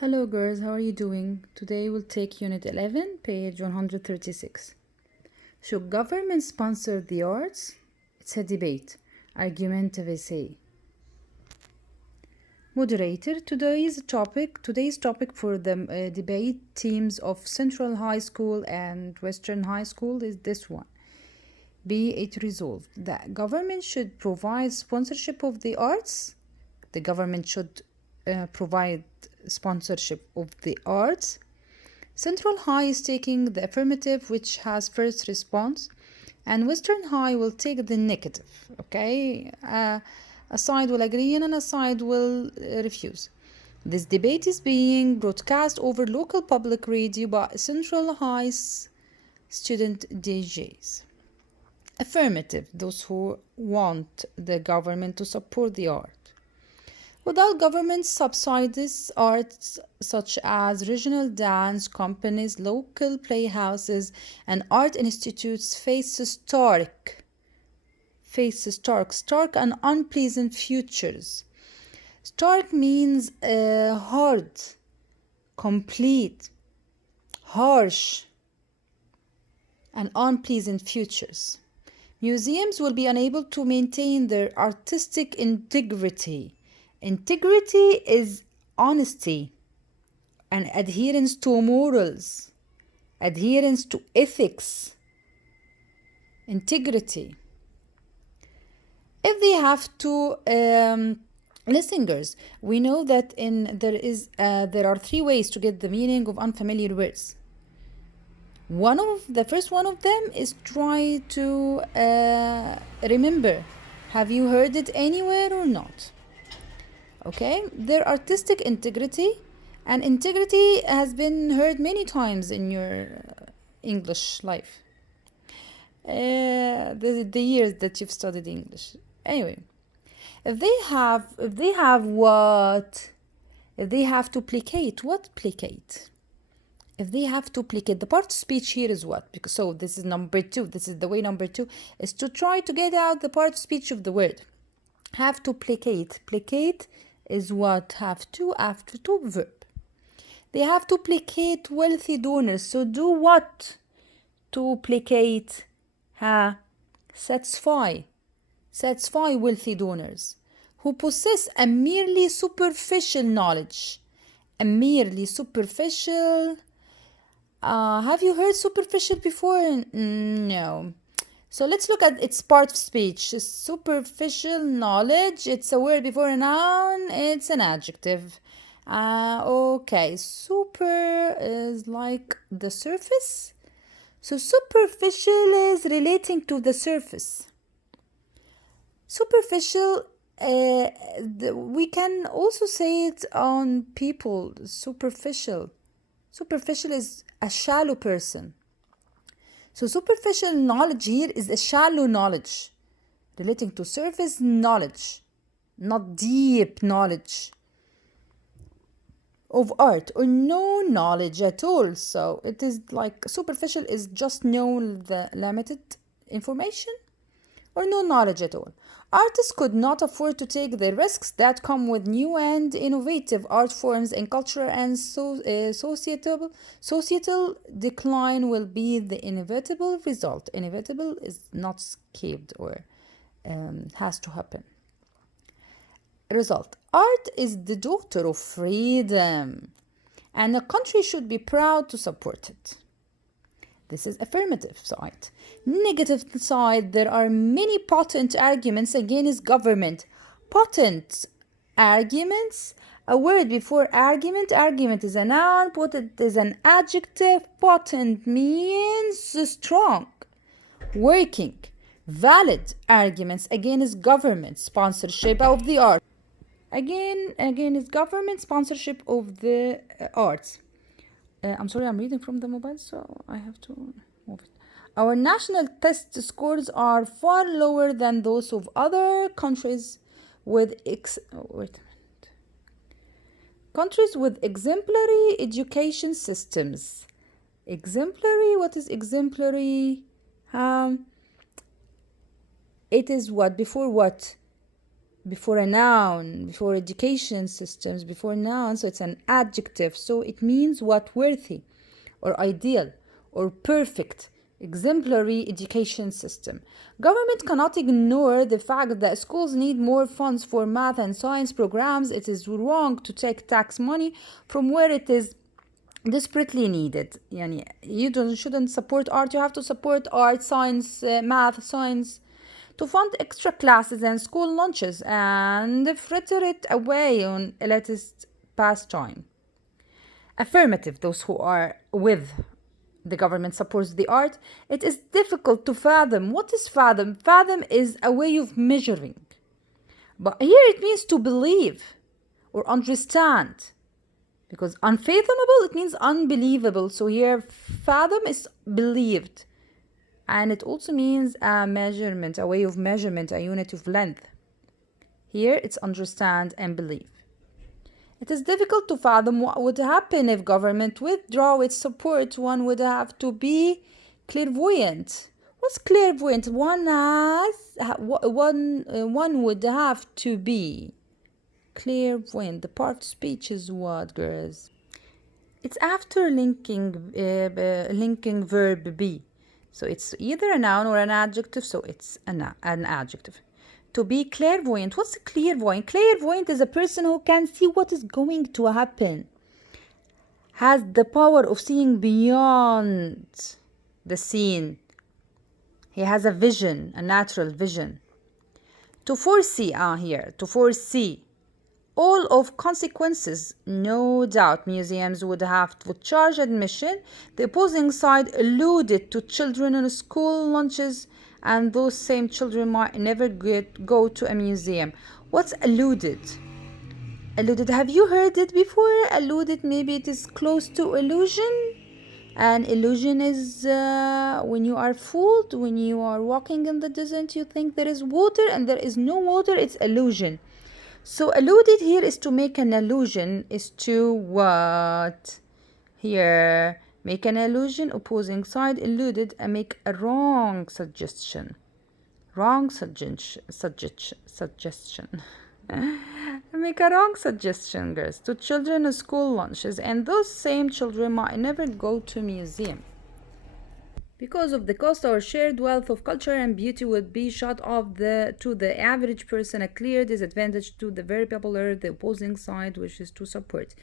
Hello girls, how are you doing? Today we'll take Unit 11, page 136. Should government sponsor the arts? It's a debate. Argumentative essay. Moderator, today's topic for the debate teams of Central High School and Western High School is this one. Be it resolved that government should provide sponsorship of the arts. The government should provide sponsorship of the arts. Central High is taking the affirmative, which has first response, and Western High will take the negative. Okay, a side will agree and a side will refuse. This debate is being broadcast over local public radio by Central High's student DJs. Affirmative, those who want the government to support the art. Without government subsidies, arts such as regional dance companies, local playhouses, and art institutes face stark and unpleasant futures. Stark means hard, complete, harsh, and unpleasant futures. Museums will be unable to maintain their artistic integrity. Integrity is honesty and adherence to morals, adherence to ethics. Integrity. If they have to listen, girls, we know that there are three ways to get the meaning of unfamiliar words. The first one of them is try to remember. Have you heard it anywhere or not? Okay, their artistic integrity, and integrity has been heard many times in your English life. The years that you've studied English. Anyway, if they have what? If they have to placate, what placate? If they have to placate, the part of speech here is what? So this is number 2. This is the way number 2 is to try to get out the part of speech of the word. Have to placate. Placate is what? Have to after to verb. They have to placate wealthy donors. So do what to placate? Satisfy wealthy donors who possess a merely superficial knowledge. A merely superficial. Have you heard superficial before? No. So let's look at its part of speech. Superficial knowledge. It's a word before a noun. It's an adjective. Okay. Super is like the surface. So superficial is relating to the surface. Superficial, we can also say it on people. Superficial. Superficial is a shallow person. So superficial knowledge here is a shallow knowledge relating to surface knowledge, not deep knowledge of art or no knowledge at all. So it is like superficial is just know the limited information or no knowledge at all. Artists could not afford to take the risks that come with new and innovative art forms, and cultural and societal decline will be the inevitable result. Inevitable is not escaped or has to happen. Result. Art is the daughter of freedom, and a country should be proud to support it. This is affirmative side. Negative side, there are many potent arguments against government. Potent arguments, a word before argument. Argument is a noun, potent is an adjective. Potent means strong, working. Valid arguments against government sponsorship of the arts. Again is government sponsorship of the arts. I'm sorry, I'm reading from the mobile, so I have to move it. Our national test scores are far lower than those of other countries with countries with exemplary education systems. Exemplary, what is exemplary? It is what? Before what? before a noun, before education systems, before noun, so it's an adjective. So it means what? Worthy or ideal or perfect, exemplary education system. Government cannot ignore the fact that schools need more funds for math and science programs. It is wrong to take tax money from where it is desperately needed. Yani, shouldn't support art. You have to support art, science, math, science, to fund extra classes and school lunches and fritter it away on elitist pastime. Affirmative, those who are with the government supports the art. It is difficult to fathom. What is fathom? Fathom is a way of measuring. But here it means to believe or understand. Because unfathomable, it means unbelievable. So here, fathom is believed. And it also means a measurement, a way of measurement, a unit of length. Here, it's understand and believe. It is difficult to fathom what would happen if government withdraw its support. One would have to be clairvoyant. What's clairvoyant? One would have to be clairvoyant. The part of speech is what, girls? It's after linking verb be. So it's either a noun or an adjective, so it's an adjective. To be clairvoyant. What's clairvoyant? Clairvoyant is a person who can see what is going to happen. Has the power of seeing beyond the scene. He has a vision, a natural vision. To foresee, to foresee. All of consequences, no doubt museums would charge admission. The opposing side alluded to children in school lunches, and those same children might never go to a museum. What's alluded? Alluded, have you heard it before? Alluded, maybe it is close to illusion. And illusion is when you are fooled, when you are walking in the desert, you think there is water and there is no water, it's illusion. So alluded here is to make an allusion, is to what? Here, make an allusion, opposing side, alluded, and make a wrong suggestion. Wrong suggestion. Make a wrong suggestion, girls, to children in school lunches, and those same children might never go to a museum. Because of the cost, our shared wealth of culture and beauty would be shut off to the average person, a clear disadvantage to the very popular, the opposing side wishes to support.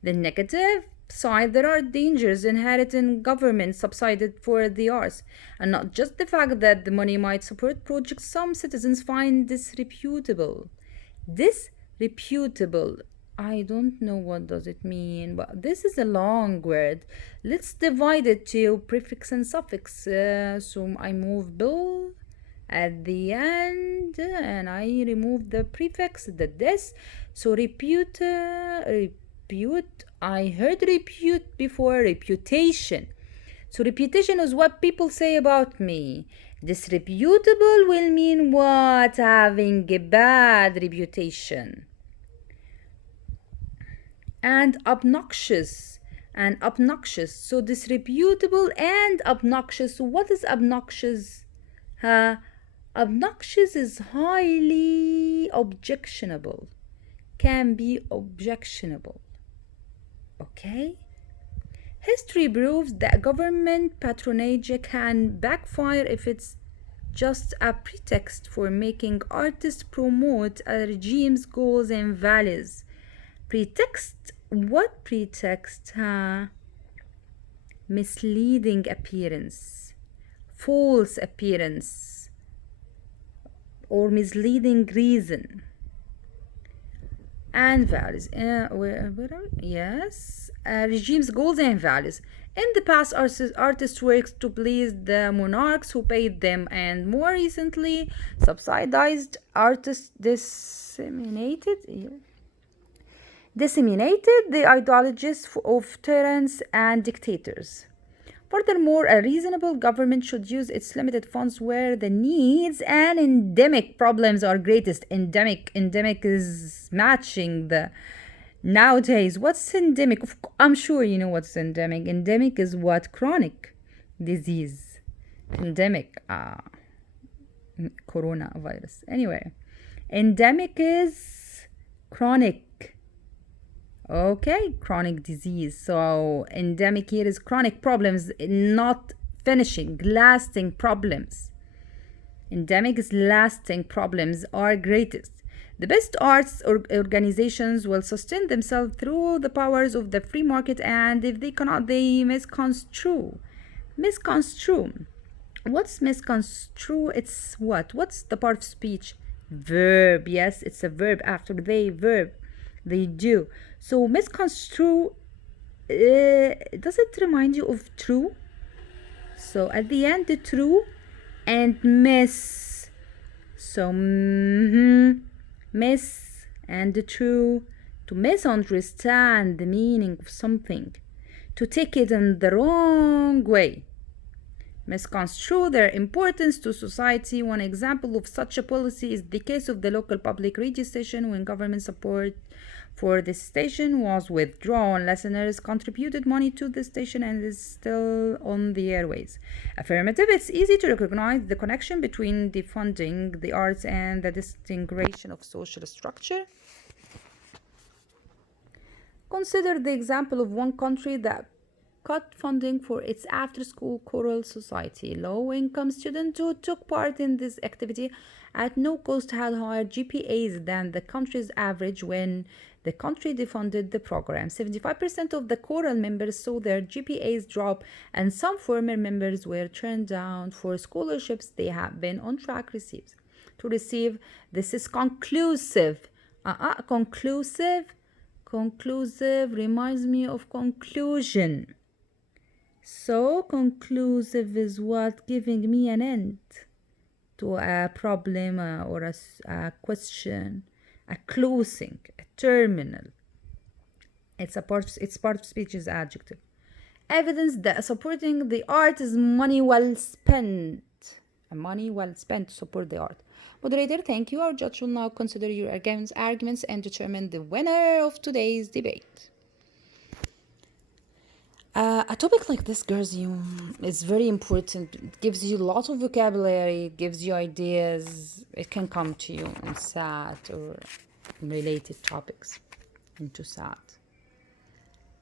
The negative side, there are dangers inherent in government subsided for the arts, and not just the fact that the money might support projects some citizens find disreputable. Disreputable. I don't know what does it mean, but this is a long word. Let's divide it to prefix and suffix. So I move bill at the end and I remove the prefix, the des. So repute. I heard repute before, reputation. So reputation is what people say about me. Disreputable will mean what? Having a bad reputation. And obnoxious. So disreputable and obnoxious. So what is obnoxious? Obnoxious is highly objectionable. Can be objectionable. Okay? History proves that government patronage can backfire if it's just a pretext for making artists promote a regime's goals and values. Pretext? What pretext? Misleading appearance, false appearance, or misleading reason. And values. Where are we? Yes. Regime's goals and values. In the past, artists worked to please the monarchs who paid them, and more recently, subsidized artists disseminated the ideologies of tyrants and dictators. Furthermore, a reasonable government should use its limited funds where the needs and endemic problems are greatest. Endemic is matching the nowadays. What's endemic? I'm sure you know what's endemic. Endemic is what? Chronic disease. Endemic, coronavirus. Anyway, Endemic is chronic. Okay, chronic disease. So endemic here is chronic problems, not finishing, lasting problems. Endemic is lasting problems are greatest. The best arts organizations will sustain themselves through the powers of the free market, and if they cannot, they misconstrue. Misconstrue. What's misconstrue? It's what? What's the part of speech? Verb. Yes, it's a verb after they, verb. They do. So misconstrue, does it remind you of true? So at the end, the true and miss. So miss and the true. To misunderstand the meaning of something. To take it in the wrong way. Misconstrue their importance to society. One example of such a policy is the case of the local public radio station. When government support for this station was withdrawn, listeners contributed money to the station and is still on the airways. Affirmative. It's easy to recognize the connection between the funding, the arts, and the disintegration of social structure. Consider the example of one country that cut funding for its after-school choral society. Low-income students who took part in this activity at no cost had higher GPAs than the country's average when the country defunded the program. 75% of the choral members saw their GPAs drop, and some former members were turned down for scholarships they had been on track to receive. This is conclusive. Conclusive reminds me of conclusion. So conclusive is what? Giving me an end to a problem or a question, a closing, a terminal. It's part of speech is adjective. Evidence that supporting the art is money well spent. Money well spent to support the art. Moderator, thank you. Our judge will now consider your arguments and determine the winner of today's debate. A topic like this, girls, it's very important. It gives you a lot of vocabulary, it gives you ideas. It can come to you in SAT or related topics into SAT.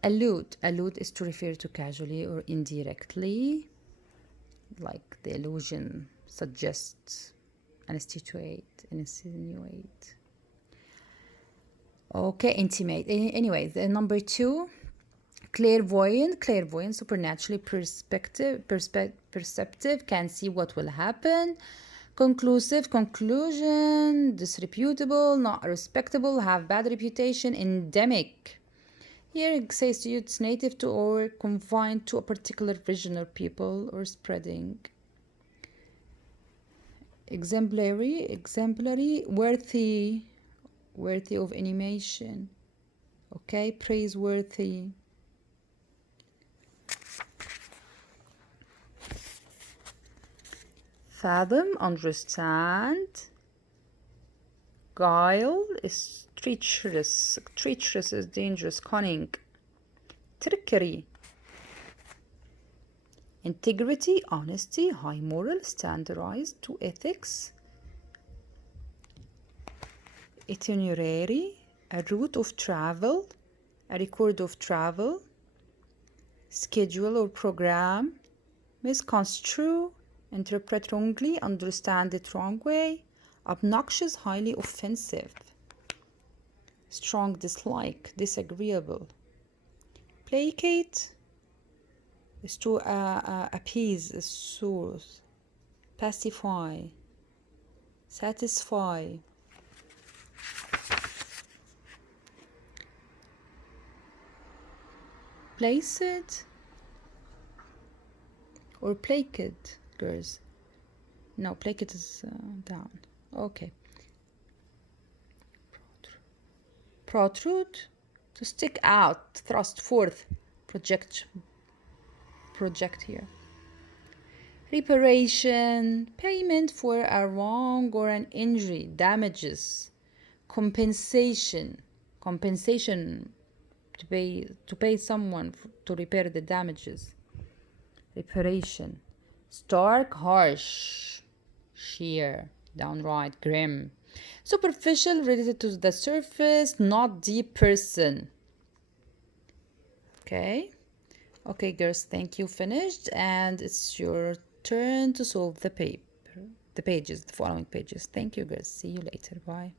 Allude is to refer to casually or indirectly, like the allusion suggests, insinuate. Okay, intimate. Anyway, the number 2. Clairvoyant, supernaturally perceptive, can see what will happen. Conclusive, conclusion, disreputable, not respectable, have bad reputation. Endemic, here it says to you it's native to or confined to a particular region or people or spreading. Exemplary, worthy of animation. Okay, praiseworthy. Fathom, understand. Guile is treacherous. Treacherous is dangerous, cunning. Trickery. Integrity, honesty, high moral, standardized to ethics. Itinerary, a route of travel, a record of travel. Schedule or program. Misconstrue, interpret wrongly, understand it wrong way. Obnoxious, highly offensive. Strong dislike, disagreeable. Placate is to appease, soothe. Pacify, satisfy. Placid or placid, girls? No, placid is down. Okay. Protrude, to stick out, thrust forth, project here. Reparation, payment for a wrong or an injury, damages. Compensation, to pay someone to repair the damages. Reparation. Stark, harsh, sheer, downright, grim. Superficial, related to the surface, not deep person. Okay. Okay, girls, thank you. Finished, and it's your turn to solve the paper, the pages, the following pages. Thank you, girls. See you later. Bye.